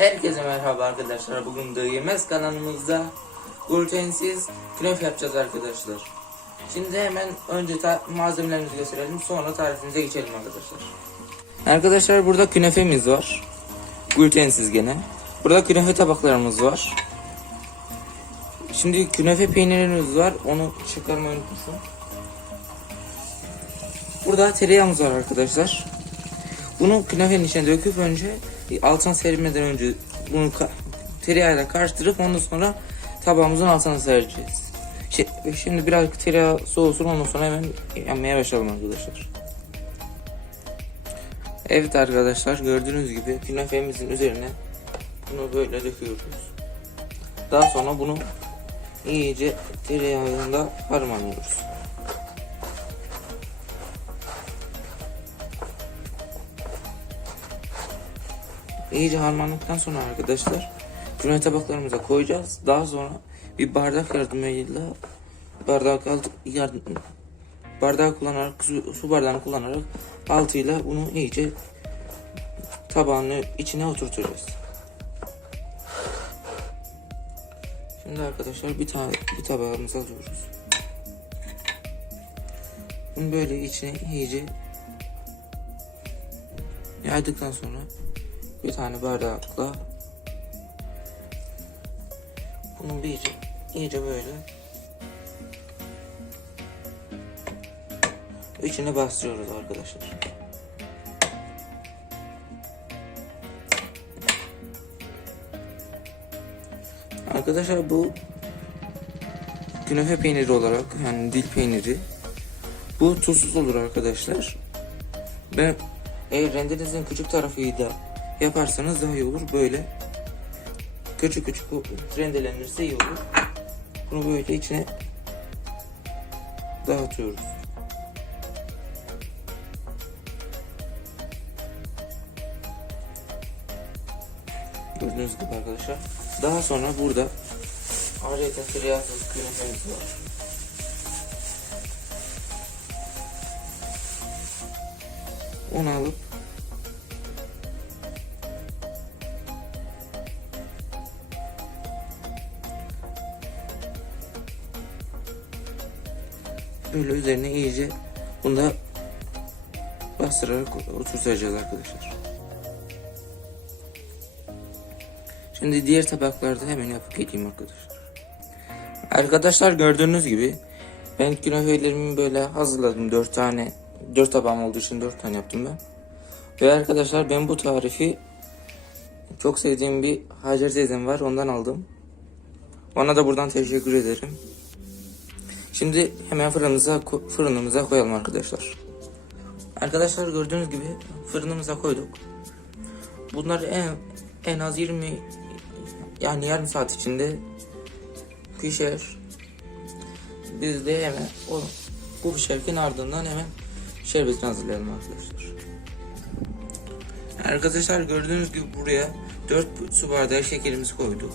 Herkese merhaba arkadaşlar. Bugün de Yemez kanalımızda glutensiz künefe yapacağız arkadaşlar. Şimdi hemen önce malzemelerimizi gösterelim sonra tarifimize geçelim arkadaşlar. Arkadaşlar burada künefemiz var. Glutensiz gene. Burada künefe tabaklarımız var. Şimdi künefe peynirimiz var. Onu çıkarmayı unutmuşum. Burada tereyağımız var arkadaşlar. Bunu künefenin içine döküp önce altına sermeden önce bunu ka- tereyağıyla karıştırıp ondan sonra tabağımızın altına sereceğiz. Şi- Şimdi biraz tereyağı soğusun ondan sonra hemen yanmaya başlayalım arkadaşlar. Evet arkadaşlar gördüğünüz gibi künefemizin üzerine bunu böyle döküyoruz. Daha sonra bunu iyice tereyağında harmanlıyoruz. İyice harmanladıktan sonra arkadaşlar künefe tabaklarımıza koyacağız. Daha sonra bir bardak yardımıyla bardak alt yardım bardağı kullanarak su, su bardağını kullanarak altıyla bunu iyice tabağın içine oturtacağız. Şimdi arkadaşlar bir tane bir tabağımızı alıyoruz. Bunu böyle içine iyice yaydıktan sonra bir tane bardakla bunu iyice iyice böyle içine bastırıyoruz arkadaşlar. Arkadaşlar bu künefe peyniri olarak yani dil peyniri bu tuzsuz olur arkadaşlar. Ben eğer rendenizin küçük tarafıyla yaparsanız daha iyi olur. Böyle küçük küçük rendelenirse iyi olur. Bunu böyle içine dağıtıyoruz. Gördüğünüz gibi arkadaşlar. Daha sonra burada ayrıca tereyağsız künefemiz var. Onu alıp böyle üzerine iyice bunu da bastırarak oturtacağız arkadaşlar. Şimdi diğer tabaklarda hemen yapıp geleyim arkadaşlar. Arkadaşlar gördüğünüz gibi ben künefelerimi böyle hazırladım. 4 tane 4 tabağım olduğu için 4 tane yaptım ben. Ve arkadaşlar ben bu tarifi çok sevdiğim bir Hacer teyzem var ondan aldım. Ona da buradan teşekkür ederim. Şimdi hemen fırınımıza fırınımıza koyalım arkadaşlar. Arkadaşlar gördüğünüz gibi fırınımıza koyduk. Bunlar en en az 20 yani yarım saat içinde pişer. Biz de hemen o bu pişerken ardından hemen şerbetini hazırlayalım arkadaşlar. Arkadaşlar gördüğünüz gibi buraya 4 su bardağı şekerimizi koyduk.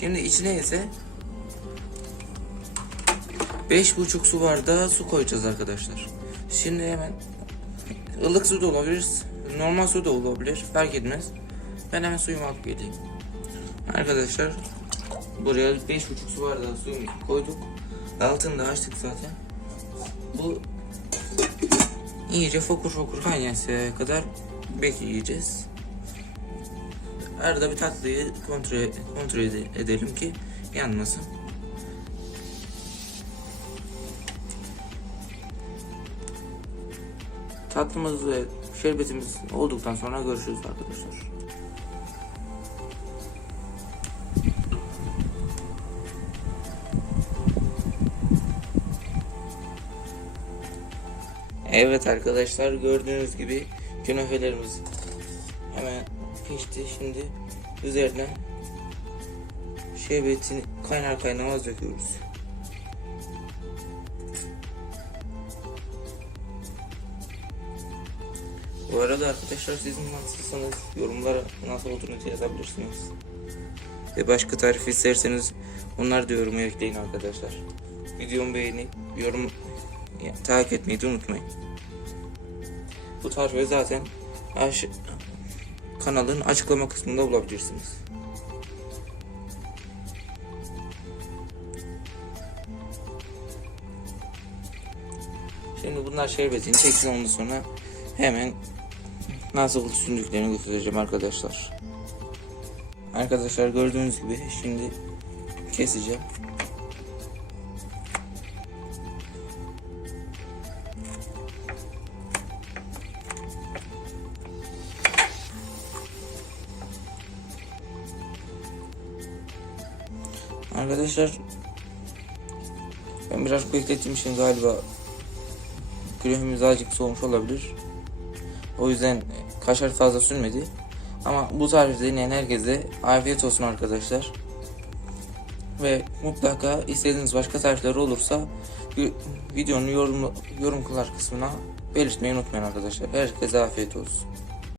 Şimdi içine ise 5,5 su bardağı su koyacağız arkadaşlar. Şimdi hemen ılık su da olabilir, normal su da olabilir, fark etmez. Ben hemen suyumu alıp geleyim. Arkadaşlar buraya 5,5 su bardağı suyumuzu koyduk. Altını da açtık zaten. Bu iyice fokur fokur kaynayasıya kadar bekleyeceğiz. Arada bir tatlıyı kontrol, kontrol ede- edelim ki yanmasın. Tatlımız ve şerbetimiz olduktan sonra görüşürüz arkadaşlar. Evet arkadaşlar gördüğünüz gibi künefelerimiz hemen pişti. Şimdi üzerine şerbetini kaynar kaynamaz döküyoruz. Bu arada arkadaşlar sizin nasılsınız yorumlara nasıl olduğunu yazabilirsiniz. Ve başka tarif isterseniz onlar da yoruma ekleyin arkadaşlar. Videomu beğenip yorum ya, takip etmeyi de unutmayın. Bu tarife zaten aş kanalın açıklama kısmında bulabilirsiniz. Şimdi bunlar şerbetini çeksin ondan sonra hemen nasıl sündüklerini göstereceğim arkadaşlar. Arkadaşlar gördüğünüz gibi şimdi keseceğim. Arkadaşlar ben biraz beklettiğim için galiba Grahamiz azıcık soğumuş olabilir. O yüzden kaşar fazla sürmedi. Ama bu tarifte deneyen herkese afiyet olsun arkadaşlar. Ve mutlaka istediğiniz başka tarifler olursa vi- videonun yorum, yorum kılar kısmına belirtmeyi unutmayın arkadaşlar. Herkese afiyet olsun.